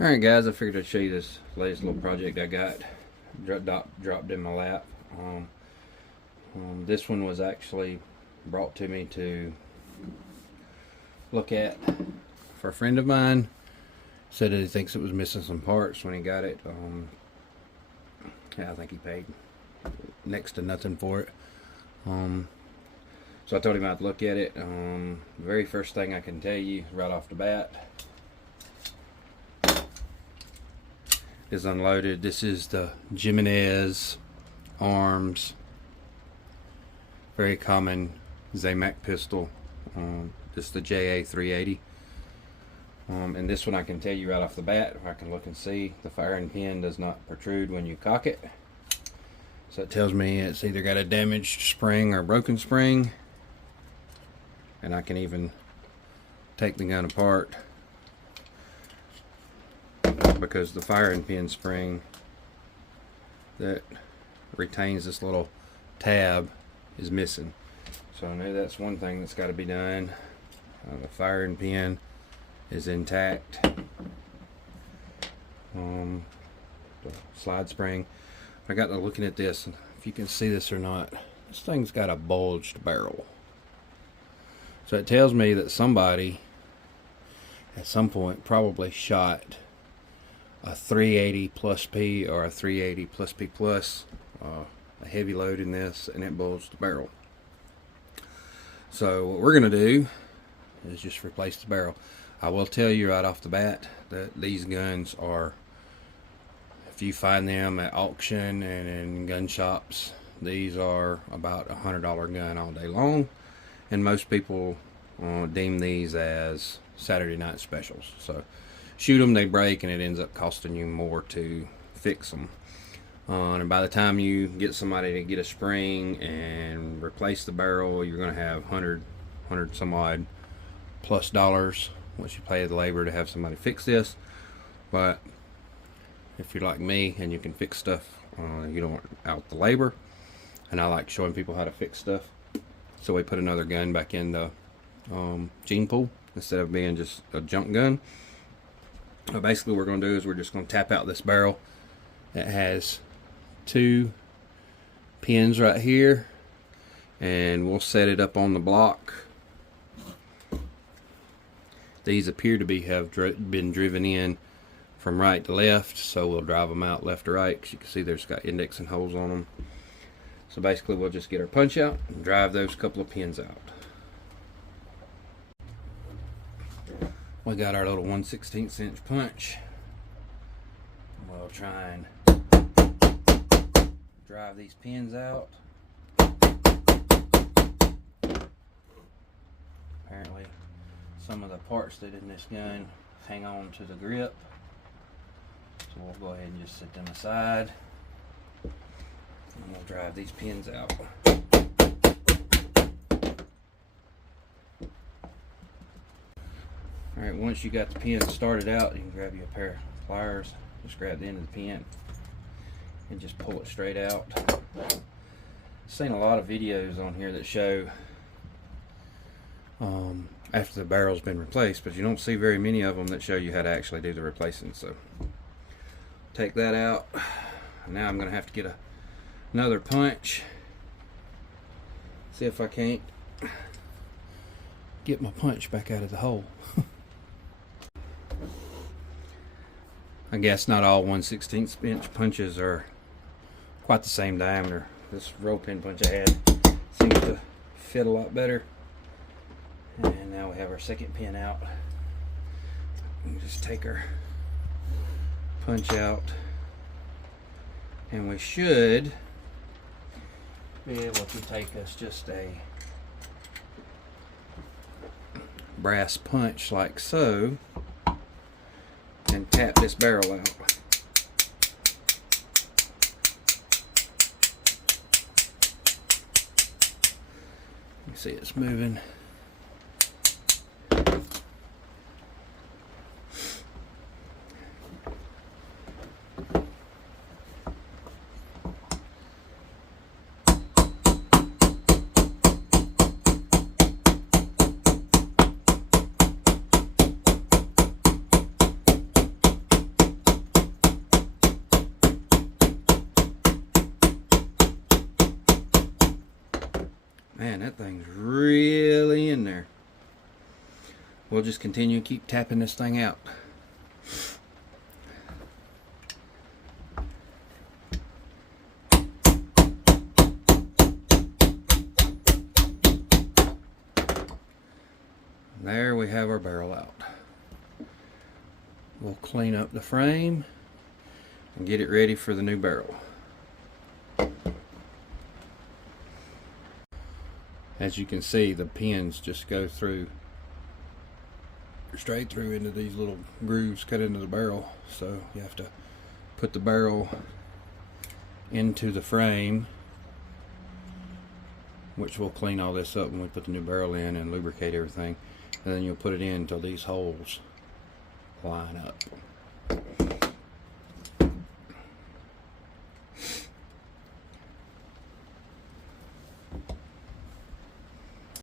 Alright guys, I figured I'd show you this latest little project I got dropped in my lap. This one was actually brought to me to look at for a friend of mine. Said that he thinks it was missing some parts when he got it. Yeah, I think he paid next to nothing for it. So I told him I'd look at it. The very first thing I can tell you right off the bat is unloaded. This is the Jimenez Arms, very common Zamac pistol. This is the JA 380. And this one I can tell you right off the bat, I can look and see the firing pin does not protrude when you cock it. So it tells me it's either got a damaged spring or a broken spring. And I can even take the gun apart because the firing pin spring that retains this little tab is missing. So I know that's one thing that's got to be done. The firing pin is intact. The slide spring. I got to looking at this, and if you can see this or not, this thing's got a bulged barrel. So it tells me that somebody at some point probably shot a 380 plus P or a 380 plus P plus, a heavy load in this, and it bulged the barrel. So what we're going to do is just replace the barrel. I will tell you right off the bat that these guns are, if you find them at auction and in gun shops, these are about $100 gun all day long. And most people deem these as Saturday night specials. So shoot them, they break, and it ends up costing you more to fix them. And by the time you get somebody to get a spring and replace the barrel, you're going to have 100 some odd plus dollars once you pay the labor to have somebody fix this. But if you're like me and you can fix stuff, you don't want out the labor. And I like showing people how to fix stuff. So we put another gun back in the gene pool instead of being just a junk gun. Basically what we're going to do is we're just going to tap out this barrel. It has two pins right here, and we'll set it up on the block. These appear to have been driven in from right to left, so we'll drive them out left to right, because you can see there's got indexing holes on them. So basically we'll just get our punch out and drive those couple of pins out. We got our little 1/16 inch punch. We'll try and drive these pins out. Apparently some of the parts that in this gun hang on to the grip. So we'll go ahead and just set them aside. And we'll drive these pins out. Alright, once you got the pin started out, you can grab you a pair of pliers. Just grab the end of the pin and just pull it straight out. I've seen a lot of videos on here that show after the barrel's been replaced, but you don't see very many of them that show you how to actually do the replacing. So take that out. Now I'm going to have to get another punch. See if I can't get my punch back out of the hole. I guess not all 1/16 inch punches are quite the same diameter. This roll pin punch I had seems to fit a lot better. And now we have our second pin out. We just take our punch out, and we should be able to take us just a brass punch like so and tap this barrel out. You see it's moving. that thing's really in there. We'll just continue to keep tapping this thing out. There we have our barrel out. We'll clean up the frame and get it ready for the new barrel. As you can see, the pins just go through straight through into these little grooves cut into the barrel, so you have to put the barrel into the frame, which will clean all this up when we put the new barrel in and lubricate everything, and then you'll put it in until these holes line up.